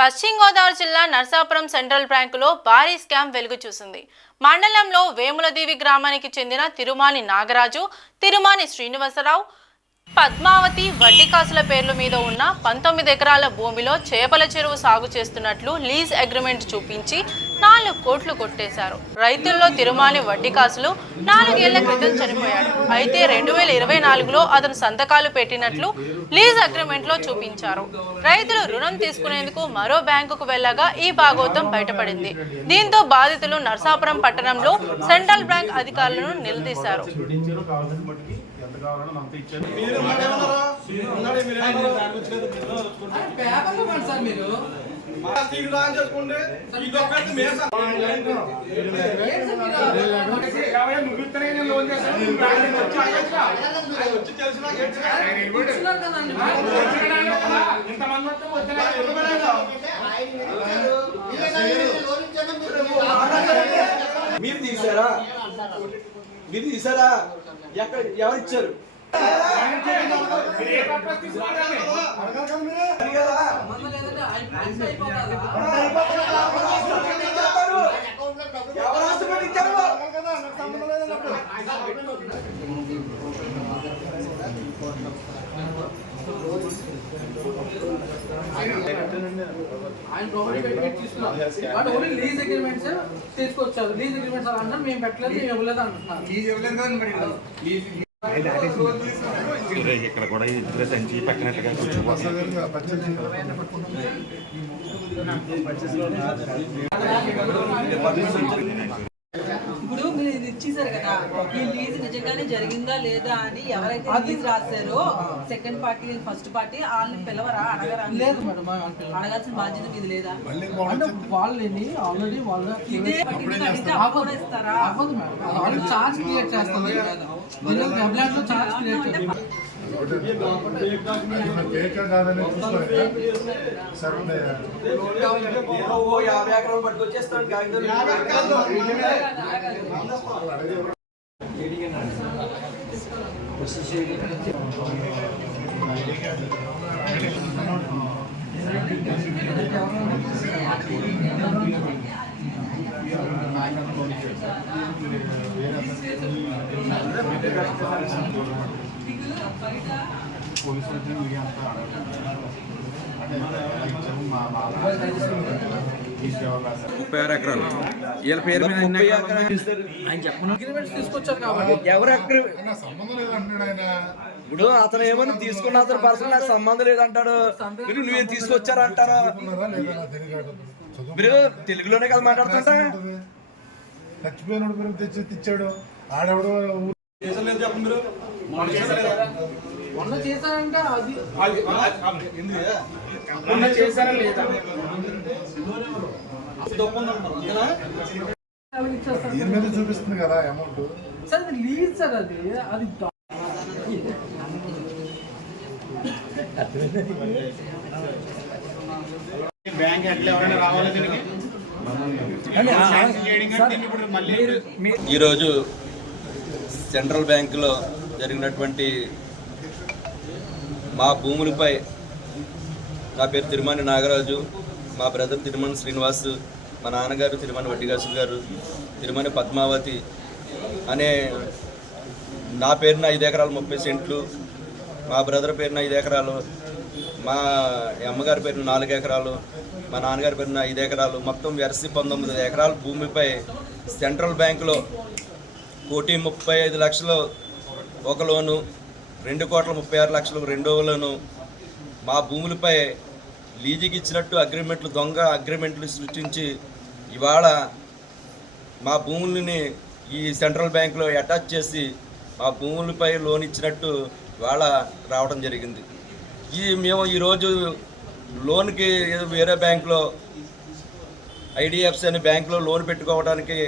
పశ్చిమ గోదావరి జిల్లా నర్సాపురం సెంట్రల్ బ్యాంకులో భారీ స్కామ్ వెలుగు చూసింది. మండలంలో వేములదేవి గ్రామానికి చెందిన తిరుమాని నాగరాజు, తిరుమాని శ్రీనివాసరావు, పద్మావతి వడ్డీ కాసుల పేర్ల మీద ఉన్న 19 ఎకరాల భూమిలో చేపల చెరువు సాగు చేస్తున్నట్లు లీజ్ అగ్రిమెంట్ చూపించి 4 కోట్లు కొట్టేశారు. రైతుల్లో తిరుమాని వడ్డీ కాసులు 4 ఏళ్ల క్రితం చనిపోయాడు. అయితే 2024లో అతను సంతకాలు పెట్టినట్లు లీజ్ అగ్రిమెంట్లో చూపించారు. రైతులు రుణం తీసుకునేందుకు మరో బ్యాంకుకు వెళ్లగా ఈ భాగోతం బయటపడింది. దీంతో బాధితులు నర్సాపురం పట్టణంలో సెంట్రల్ బ్యాంక్ అధికారులను నిలదీశారు. మీరు తీసారా ఎక్కడ ఎవరు ఇచ్చారు? లీజ్ అగ్రిమెంట్స్ తీసుకొచ్చారు. లీజ్ అగ్రిమెంట్స్ అలా అన్నారు, మేము పెట్టలేదు, మేము ఇవ్వలేదు అంటున్నారు. ఇక్కడ కూడా ఇద్దరు సంచి పట్టినట్టుగా ఇప్పుడు మీరు ఇది ఇచ్చేసారు కదా, ఈ లీజ్ నిజంగానే జరిగిందా లేదా అని ఎవరైతే లీజ్ రాశారో సెకండ్ పార్టీ ఫస్ట్ పార్టీ వాళ్ళని పిలవరా, అడగరా? లేదు మేడం, అడగాల్సిన బాధ్యత మీది లేదా? అంటే వాళ్ళని ఆల్రెడీ వాళ్ళు ఇదే ఇస్తారా? అవ్వదు మేడం, వాళ్ళు చార్జ్ క్రియేట్ చేస్తారు. చార్జ్ క్రియేట్ చేస్తారు. పట్టుకొచ్చేస్తాను. పోలీసులు మీడియా అంతా ముప్పై ఎకరాలు వీళ్ళ పేరు తీసుకొచ్చారు కాబట్టి ఎవరు సంబంధం లేదంటున్నాడు ఆయన. ఇప్పుడు అతను ఏమన్నా తీసుకున్న అతను పర్సనల్ నాకు సంబంధం లేదంటాడు. మీరు నువ్వేం తీసుకొచ్చారంటారా? మీరు తెలుగులోనే కదా మాట్లాడుతుంటా. చచ్చిపోయిన గురించి తెచ్చి ఇచ్చాడు ఆడెవడో చెప్పండి. మీరు మొన్న చేశారంటే అది మొన్న చేశారా లేదా? దీని మీద చూపిస్తుంది కదా అమౌంట్. సార్ అది లీజ్ సార్, అది బ్యాంక్ ఎట్లా ఎవరైనా రావాలి దీనికి. ఈరోజు సెంట్రల్ బ్యాంకులో జరిగినటువంటి మా భూములపై నా పేరు తిరుమాని నాగరాజు, మా బ్రదర్ తిరుమని శ్రీనివాస్, మా నాన్నగారు తిరుమని వడ్డీకాసులు గారు, తిరుమని పద్మావతి అనే నా పేరున 5 ఎకరాలు 30 సెంట్లు, మా బ్రదర్ పేరున 5 ఎకరాలు, మా అమ్మగారి పేరున 4 ఎకరాలు, మా నాన్నగారి పేరున 5 ఎకరాలు, మొత్తం వెరసి 19 ఎకరాల భూమిపై సెంట్రల్ బ్యాంకులో 1,35,00,000 ఒక లోను, 2,36,00,000 రెండవ లోను మా భూములపై లీజుకి ఇచ్చినట్టు అగ్రిమెంట్లు, దొంగ అగ్రిమెంట్లు సృష్టించి ఇవాళ మా భూములని ఈ సెంట్రల్ బ్యాంకులో అటాచ్ చేసి మా భూములపై లోన్ ఇచ్చినట్టు ఇవాళ రావడం జరిగింది. మేము ఈరోజు లోన్కి వేరే బ్యాంకులో ఐడిఎఫ్సి అనే బ్యాంకులో లోన్ పెట్టుకోవడానికి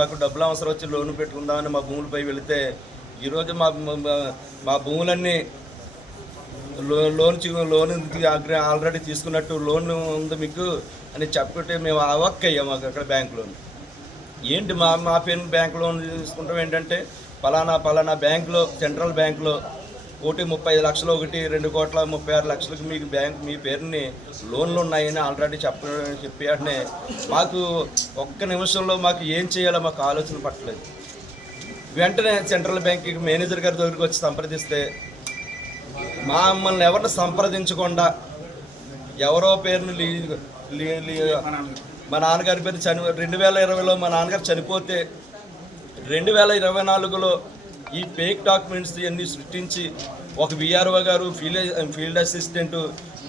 మాకు డబ్బులు అవసరం వచ్చి లోన్ పెట్టుకుందామని మా భూములపై వెళితే ఈరోజు మా భూములన్నీ లోన్ ఆల్రెడీ తీసుకున్నట్టు లోన్ ఉంది మీకు అని చెప్పుకుంటే మేము అవక్కయ్యాము అక్కడ బ్యాంకులో. ఏంటి మా పేరు బ్యాంక్ లోన్ తీసుకుంటాం ఏంటంటే పలానా బ్యాంకులో సెంట్రల్ బ్యాంకులో 1,35,00,000 ఒకటి 2,36,00,000 మీకు బ్యాంక్ మీ పేరుని లోన్లు ఉన్నాయని ఆల్రెడీ చెప్పాడనే మాకు ఒక్క నిమిషంలో మాకు ఏం చేయాలో మాకు ఆలోచన పట్టలేదు. వెంటనే సెంట్రల్ బ్యాంక్ మేనేజర్ గారి దగ్గరికి వచ్చి సంప్రదిస్తే మమ్మల్ని ఎవరిని సంప్రదించకుండా ఎవరో పేరుని మా నాన్నగారి పేరు 2020లో మా నాన్నగారు చనిపోతే 2024లో ఈ ఫేక్ డాక్యుమెంట్స్ ఇవన్నీ సృష్టించి ఒక విఆర్ఓ గారు ఫీల్డ్ అసిస్టెంట్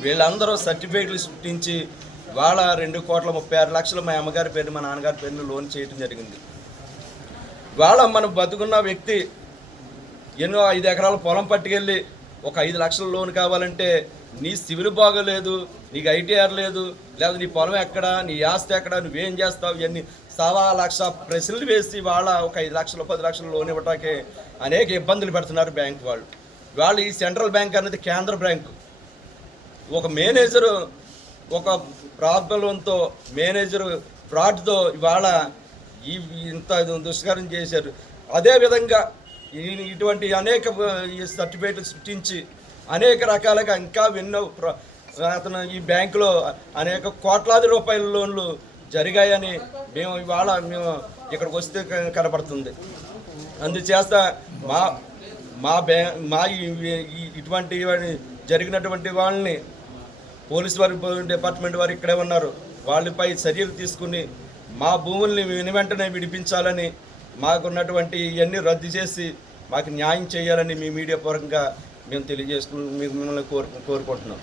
వీళ్ళందరూ సర్టిఫికేట్లు సృష్టించి వాళ్ళ 2,36,00,000 మా అమ్మగారి పేరు మా నాన్నగారి పేరుని లోన్ చేయడం జరిగింది. వాళ్ళ మనం బతుకున్న వ్యక్తి ఎన్నో 5 ఎకరాల పొలం పట్టుకెళ్ళి ఒక 5 లక్షల లోన్ కావాలంటే నీ సివిల్ బాగోలేదు, నీకు ఐటీఆర్ లేదు, లేదా నీ పొలం ఎక్కడ, నీ ఆస్తి ఎక్కడ, నువ్వేం చేస్తావు, ఇవన్నీ 1,00,000 ప్రశ్నలు వేసి వాళ్ళ ఒక 5 లక్షలు 10 లక్షలు లోన్ ఇవ్వటానికి అనేక ఇబ్బందులు పెడుతున్నారు బ్యాంక్ వాళ్ళు. ఈ సెంట్రల్ బ్యాంక్ అనేది కేంద్ర బ్యాంకు. ఒక మేనేజరు ఒక ప్రాబ్లంతో మేనేజరు ఫ్రాడ్తో ఇవాళ ఇంత దుష్కరం చేశారు. అదేవిధంగా ఇటువంటి అనేక సర్టిఫికేట్లు సృష్టించి అనేక రకాలుగా ఇంకా ఎన్నో అతను ఈ బ్యాంకులో అనేక కోట్లాది రూపాయల లోన్లు జరిగాయని మేము ఇక్కడికి వస్తే కనపడుతుంది. అందుచేత మా ఇటువంటి జరిగినటువంటి వాళ్ళని పోలీసు వారి డిపార్ట్మెంట్ వారు ఇక్కడే ఉన్నారు, వాళ్ళపై చర్యలు తీసుకుని మా భూముల్ని వెంటనే విడిపించాలని, మాకున్నటువంటి ఇవన్నీ రద్దు చేసి మాకు న్యాయం చేయాలని మీ మీడియా పరంగా మేము మిమ్మల్ని కోరుకుంటున్నాం.